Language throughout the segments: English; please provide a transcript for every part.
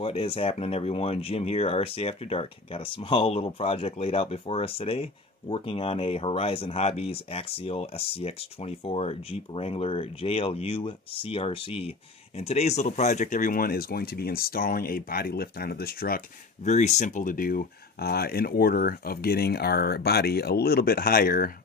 What is happening, everyone? Jim here, RC After Dark. Got a small little project laid out before us today, working on a Horizon Hobbies Axial Scx24 Jeep Wrangler JLU CRC. And today's little project, everyone, is going to be installing a body lift onto this truck. Very simple to do in order of getting our body a little bit higher,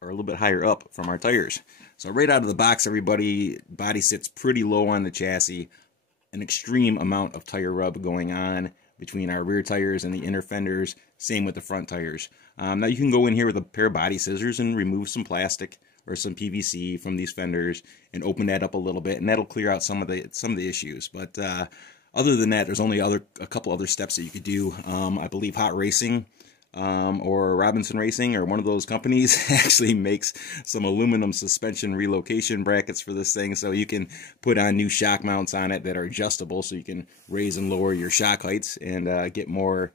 or a little bit higher up from our tires. So right out of the box, everybody, body sits pretty low on the chassis. An extreme amount of tire rub going on between our rear tires and the inner fenders. Same with the front tires. Now you can go in here with a pair of body scissors and remove some plastic or some PVC from these fenders and open that up a little bit, and that'll clear out some of the issues. But other than that, there's only a couple other steps that you could do. I believe Hot Racing or Robinson Racing, or one of those companies, actually makes some aluminum suspension relocation brackets for this thing, so you can put on new shock mounts on it that are adjustable, so you can raise and lower your shock heights and get more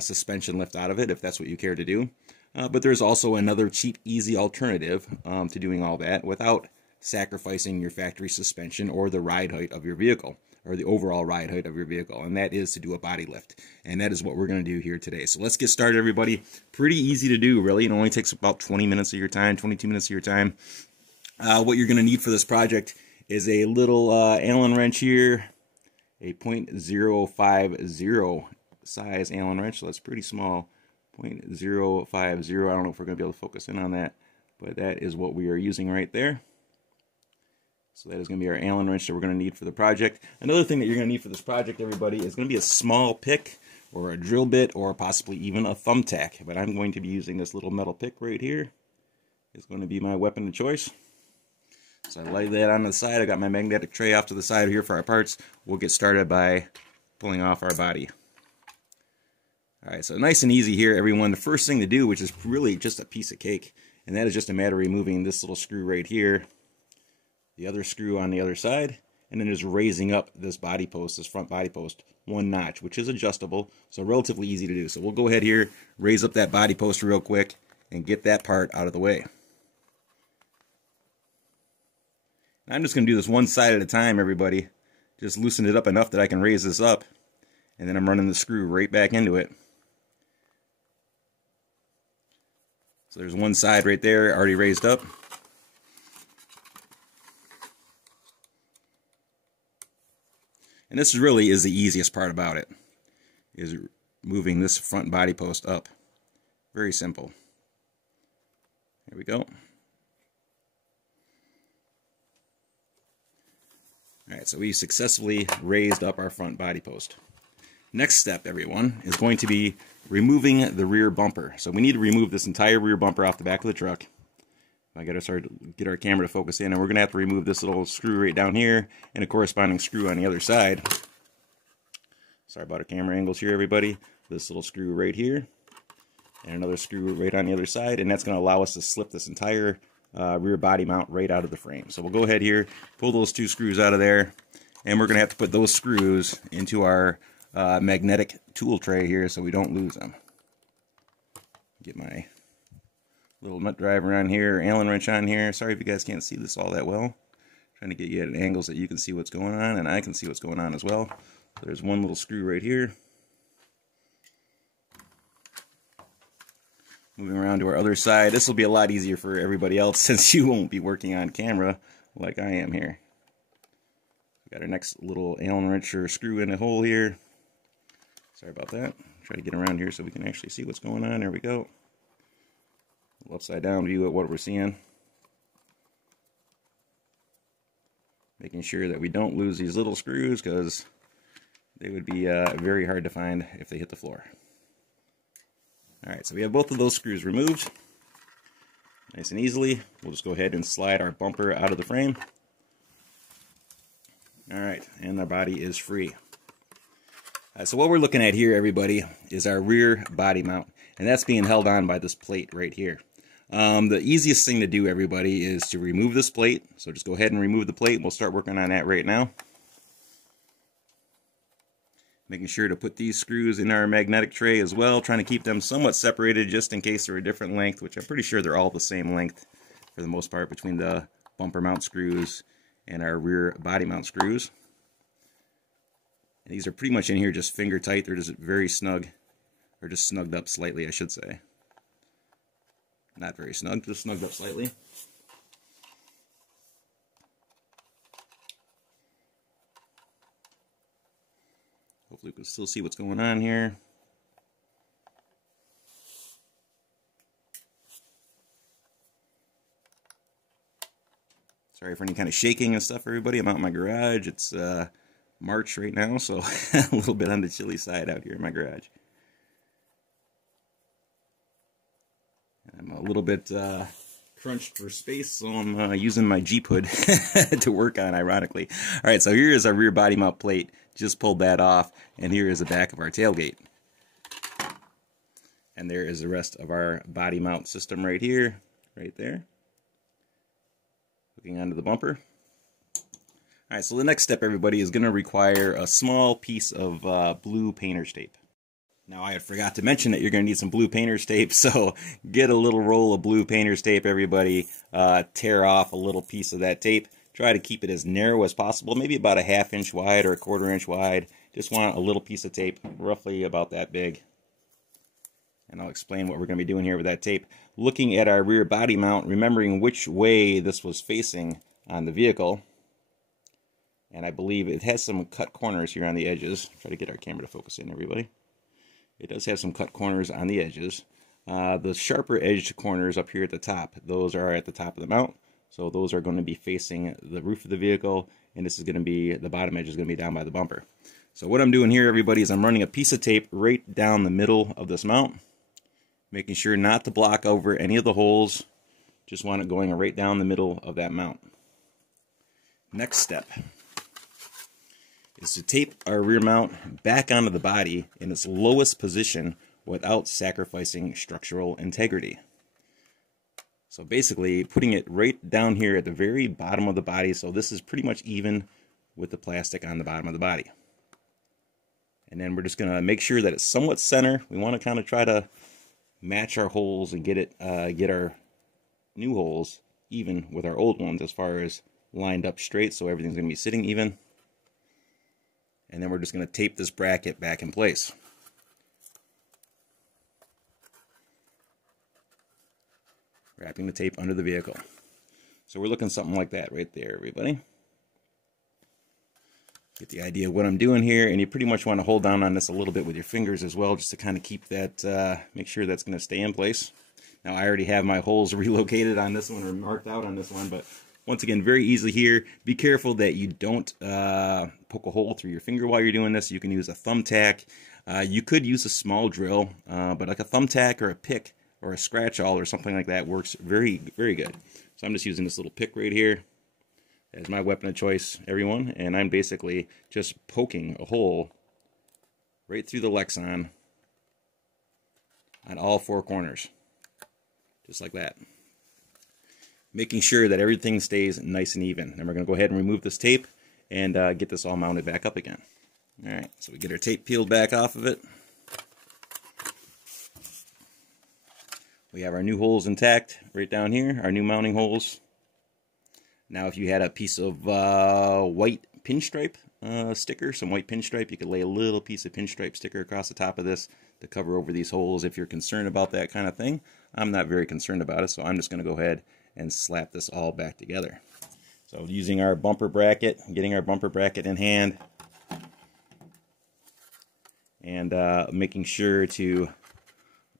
suspension lift out of it if that's what you care to do. But there's also another cheap, easy alternative to doing all that without sacrificing your factory suspension or the ride height of your vehicle, or the overall ride height of your vehicle, and that is to do a body lift. And that is what we're going to do here today. So let's get started, everybody. Pretty easy to do, really. It only takes about 20 minutes of your time, 22 minutes of your time. What you're going to need for this project is a little Allen wrench here, a .050 size Allen wrench, so that's pretty small, .050. I don't know if we're going to be able to focus in on that, but that is what we are using right there. So that is going to be our Allen wrench that we're going to need for the project. Another thing that you're going to need for this project, everybody, is going to be a small pick or a drill bit or possibly even a thumbtack. But I'm going to be using this little metal pick right here. It's going to be my weapon of choice. So I lay that on the side. I got my magnetic tray off to the side here for our parts. We'll get started by pulling off our body. Alright, so nice and easy here, everyone. The first thing to do, which is really just a piece of cake, and that is just a matter of removing this little screw right here, the other screw on the other side, and then just raising up this body post, this front body post, one notch, which is adjustable, so relatively easy to do. So we'll go ahead here, raise up that body post real quick, and get that part out of the way. And I'm just going to do this one side at a time, everybody. Just loosen it up enough that I can raise this up, and then I'm running the screw right back into it. So there's one side right there already raised up. And this really is the easiest part about it, is moving this front body post up. Very simple. There we go. Alright, so we successfully raised up our front body post. Next step, everyone, is going to be removing the rear bumper. So we need to remove this entire rear bumper off the back of the truck. I got to start to get our camera to focus in, and we're going to have to remove this little screw right down here and a corresponding screw on the other side. Sorry about our camera angles here, everybody. This little screw right here and another screw right on the other side, and that's going to allow us to slip this entire rear body mount right out of the frame. So we'll go ahead here, pull those two screws out of there, and we're going to have to put those screws into our magnetic tool tray here so we don't lose them. Get my little nut driver on here, Allen wrench on here. Sorry if you guys can't see this all that well. Trying to get you at angles that you can see what's going on, and I can see what's going on as well. So there's one little screw right here. Moving around to our other side. This will be a lot easier for everybody else since you won't be working on camera like I am here. Got our next little Allen wrench or screw in a hole here. Sorry about that. Try to get around here so we can actually see what's going on. There we go. Upside down view of what we're seeing. Making sure that we don't lose these little screws, because they would be very hard to find if they hit the floor. Alright, so we have both of those screws removed. Nice and easily. We'll just go ahead and slide our bumper out of the frame. Alright, and our body is free. So what we're looking at here, everybody, is our rear body mount, and that's being held on by this plate right here. The easiest thing to do, everybody, is to remove this plate. So just go ahead and remove the plate, and we'll start working on that right now. Making sure to put these screws in our magnetic tray as well, trying to keep them somewhat separated just in case they're a different length, which I'm pretty sure they're all the same length for the most part between the bumper mount screws and our rear body mount screws. And these are pretty much in here just finger tight. They're just very snug, or just snugged up slightly, I should say. Not very snug, just snugged up slightly. Hopefully we can still see what's going on here. Sorry for any kind of shaking and stuff, everybody. I'm out in my garage. It's March right now, so a little bit on the chilly side out here in my garage. I'm a little bit crunched for space, so I'm using my Jeep hood to work on, ironically. All right, so here is our rear body mount plate. Just pulled that off, and here is the back of our tailgate. And there is the rest of our body mount system right here, right there. Hooking onto the bumper. Alright, so the next step, everybody, is going to require a small piece of blue painter's tape. Now, I forgot to mention that you're going to need some blue painter's tape, so get a little roll of blue painter's tape, everybody. Tear off a little piece of that tape. Try to keep it as narrow as possible, maybe about a 1/2 inch wide or a 1/4 inch wide. Just want a little piece of tape, roughly about that big. And I'll explain what we're going to be doing here with that tape. Looking at our rear body mount, remembering which way this was facing on the vehicle. And I believe it has some cut corners here on the edges. Try to get our camera to focus in, everybody. It does have some cut corners on the edges. The sharper edged corners up here at the top, those are at the top of the mount. So those are going to be facing the roof of the vehicle, and this is going to be, the bottom edge is going to be down by the bumper. So what I'm doing here, everybody, is I'm running a piece of tape right down the middle of this mount, making sure not to block over any of the holes. Just want it going right down the middle of that mount. Next step is to tape our rear mount back onto the body in its lowest position without sacrificing structural integrity. So basically putting it right down here at the very bottom of the body, so this is pretty much even with the plastic on the bottom of the body. And then we're just going to make sure that it's somewhat center. We want to kind of try to match our holes and get our new holes even with our old ones as far as lined up straight, so everything's going to be sitting even. And then we're just going to tape this bracket back in place. Wrapping the tape under the vehicle. So we're looking something like that right there, everybody. Get the idea of what I'm doing here, and you pretty much want to hold down on this a little bit with your fingers as well, just to kind of keep that, make sure that's going to stay in place. Now I already have my holes relocated on this one, or marked out on this one, but once again, very easy here. Be careful that you don't poke a hole through your finger while you're doing this. You can use a thumbtack. You could use a small drill, but like a thumbtack or a pick or a scratch awl or something like that works very, very good. So I'm just using this little pick right here as my weapon of choice, everyone. And I'm basically just poking a hole right through the Lexan on all 4 corners. Just like that. Making sure that everything stays nice and even. Then we're going to go ahead and remove this tape and get this all mounted back up again. Alright, so we get our tape peeled back off of it. We have our new holes intact right down here, our new mounting holes. Now if you had a piece of white pinstripe sticker, some white pinstripe, you could lay a little piece of pinstripe sticker across the top of this to cover over these holes if you're concerned about that kind of thing. I'm not very concerned about it, so I'm just going to go ahead and slap this all back together. So using our bumper bracket, getting our bumper bracket in hand, and making sure to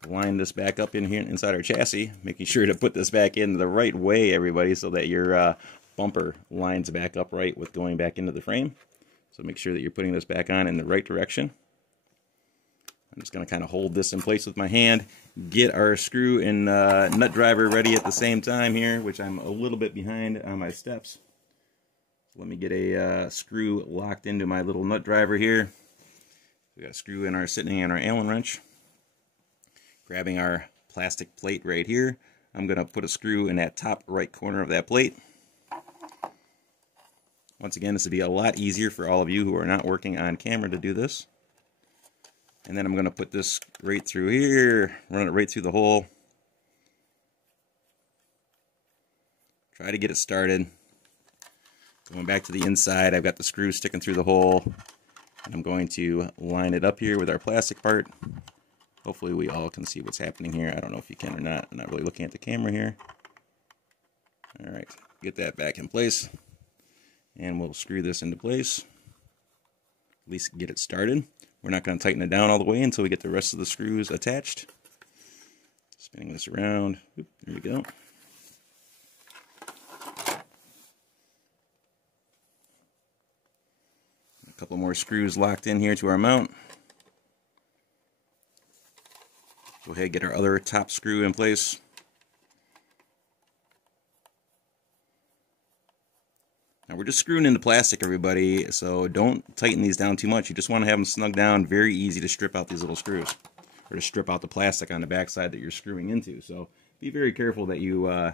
line this back up in here inside our chassis, making sure to put this back in the right way, everybody, so that your bumper lines back up right with going back into the frame. So make sure that you're putting this back on in the right direction. I'm just going to kind of hold this in place with my hand, get our screw and nut driver ready at the same time here, which I'm a little bit behind on my steps. So let me get a screw locked into my little nut driver here. We got a screw in our sitting in our Allen wrench. Grabbing our plastic plate right here, I'm going to put a screw in that top right corner of that plate. Once again, this would be a lot easier for all of you who are not working on camera to do this. And then I'm going to put this right through here, run it right through the hole. Try to get it started. Going back to the inside, I've got the screw sticking through the hole. I'm going to line it up here with our plastic part. Hopefully we all can see what's happening here. I don't know if you can or not. I'm not really looking at the camera here. All right, get that back in place. And we'll screw this into place. At least get it started. We're not going to tighten it down all the way until we get the rest of the screws attached. Spinning this around. Oop, there we go. A couple more screws locked in here to our mount. Go ahead and get our other top screw in place. Now we're just screwing into plastic, everybody, so don't tighten these down too much. You just want to have them snug down. Very easy to strip out these little screws, or to strip out the plastic on the backside that you're screwing into. So be very careful that you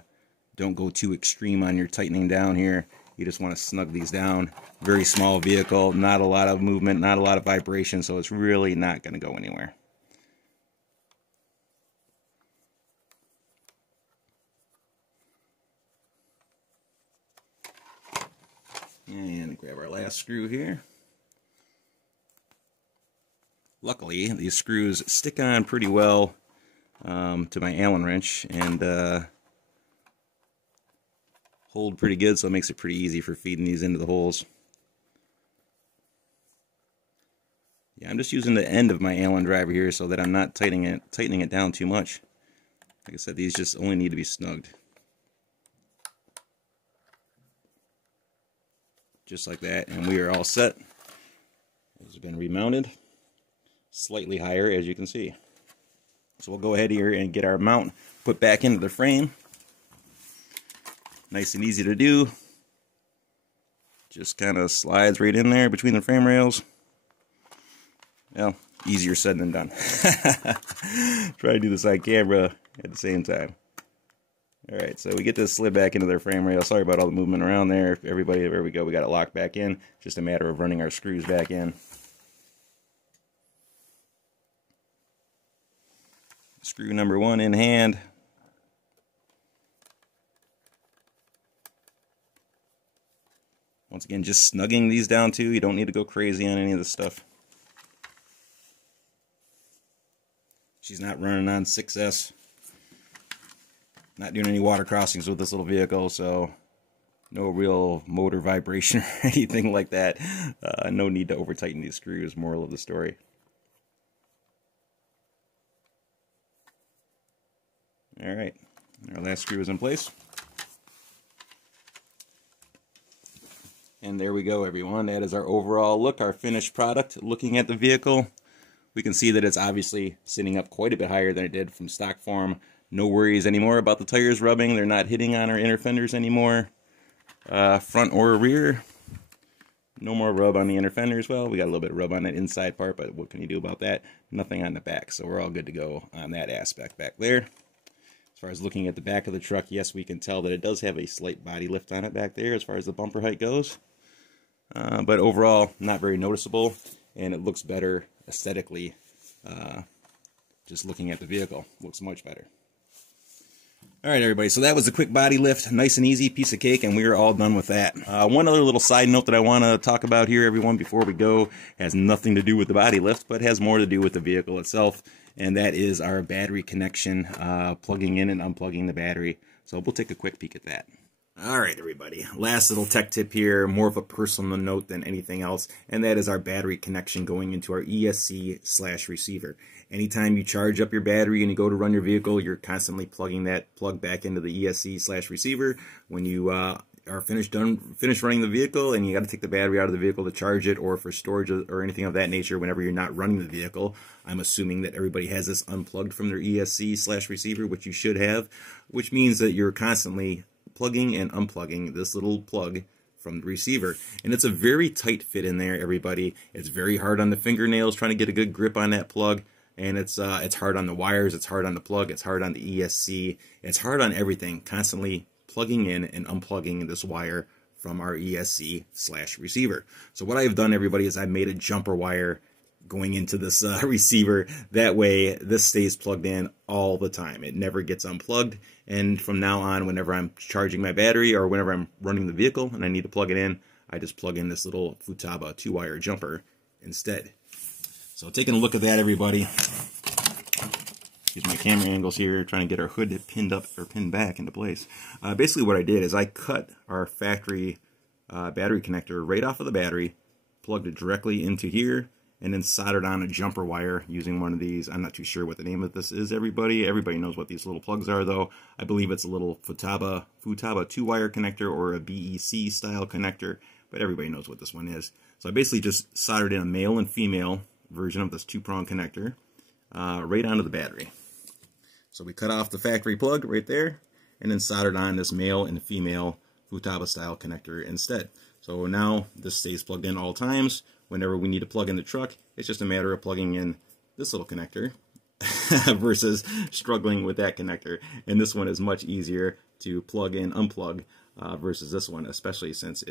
don't go too extreme on your tightening down here. You just want to snug these down. Very small vehicle, not a lot of movement, not a lot of vibration, so it's really not going to go anywhere. And grab our last screw here. Luckily, these screws stick on pretty well to my Allen wrench and hold pretty good, so it makes it pretty easy for feeding these into the holes. Yeah, I'm just using the end of my Allen driver here so that I'm not tightening it down too much. Like I said, these just only need to be snugged. Just like that, and we are all set. Those have been remounted slightly higher, as you can see. So we'll go ahead here and get our mount put back into the frame. Nice and easy to do. Just kind of slides right in there between the frame rails. Well, easier said than done. Try to do this on camera at the same time. Alright, so we get this slid back into their frame rail. Sorry about all the movement around there. Everybody, there we go. We got it locked back in. Just a matter of running our screws back in. Screw number 1 in hand. Once again, just snugging these down too. You don't need to go crazy on any of this stuff. She's not running on 6S. Not doing any water crossings with this little vehicle, so no real motor vibration or anything like that. No need to over tighten these screws, moral of the story. Alright, our last screw is in place. And there we go, everyone. That is our overall look, our finished product. Looking at the vehicle, we can see that it's obviously sitting up quite a bit higher than it did from stock form. No worries anymore about the tires rubbing. They're not hitting on our inner fenders anymore. Front or rear. No more rub on the inner fenders. Well, we got a little bit of rub on that inside part, but what can you do about that? Nothing on the back, so we're all good to go on that aspect back there. As far as looking at the back of the truck, yes, we can tell that it does have a slight body lift on it back there as far as the bumper height goes. But overall, not very noticeable, and it looks better aesthetically. Just looking at the vehicle, looks much better. Alright everybody, so that was a quick body lift, nice and easy, piece of cake, and we are all done with that. One other little side note that I want to talk about here, everyone, before we go, has nothing to do with the body lift, but has more to do with the vehicle itself, and that is our battery connection, plugging in and unplugging the battery. So we'll take a quick peek at that. Alright everybody, last little tech tip here, more of a personal note than anything else, and that is our battery connection going into our ESC/receiver. Anytime you charge up your battery and you go to run your vehicle, you're constantly plugging that plug back into the ESC/receiver. When you are finished running the vehicle and you got to take the battery out of the vehicle to charge it, or for storage or anything of that nature whenever you're not running the vehicle, I'm assuming that everybody has this unplugged from their ESC/receiver, which you should have, which means that you're constantly plugging and unplugging this little plug from the receiver. And it's a very tight fit in there, everybody. It's very hard on the fingernails trying to get a good grip on that plug. And it's hard on the wires, it's hard on the plug, it's hard on the ESC, it's hard on everything, constantly plugging in and unplugging this wire from our ESC/receiver. So what I've done, everybody, is I've made a jumper wire going into this receiver. That way this stays plugged in all the time. It never gets unplugged, and from now on, whenever I'm charging my battery or whenever I'm running the vehicle and I need to plug it in, I just plug in this little Futaba 2-wire jumper, instead. So taking a look at that, everybody. Use my camera angles here, trying to get our hood pinned up or pinned back into place. Basically what I did is I cut our factory battery connector right off of the battery, plugged it directly into here, and then soldered on a jumper wire using one of these. I'm not too sure what the name of this is, everybody. Everybody knows what these little plugs are, though. I believe it's a little Futaba 2-wire connector or a BEC style connector, but everybody knows what this one is. So I basically just soldered in a male and female version of this 2-prong connector right onto the battery. So we cut off the factory plug right there, and then soldered on this male and female Futaba style connector instead. So now this stays plugged in all times. Whenever we need to plug in the truck, it's just a matter of plugging in this little connector versus struggling with that connector. And this one is much easier to plug and unplug versus this one, especially since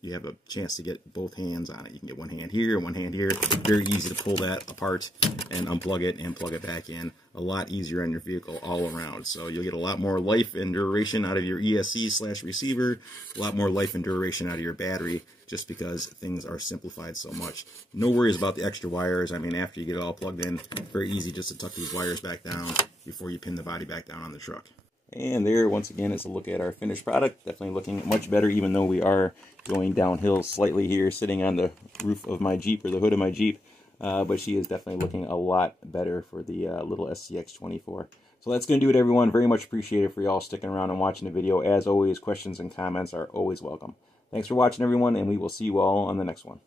you have a chance to get both hands on it. You can get one hand here, one hand here. Very easy to pull that apart and unplug it and plug it back in. A lot easier on your vehicle all around. So you'll get a lot more life and duration out of your ESC/receiver, a lot more life and duration out of your battery, just because things are simplified so much. No worries about the extra wires. I mean, after you get it all plugged in, very easy just to tuck these wires back down before you pin the body back down on the truck. And there, once again, is a look at our finished product. Definitely looking much better, even though we are going downhill slightly here, sitting on the roof of my Jeep, or the hood of my Jeep. But she is definitely looking a lot better for the little Scx24. So that's going to do it, everyone. Very much appreciated for y'all sticking around and watching the video. As always, questions and comments are always welcome. Thanks for watching, everyone, and we will see you all on the next one.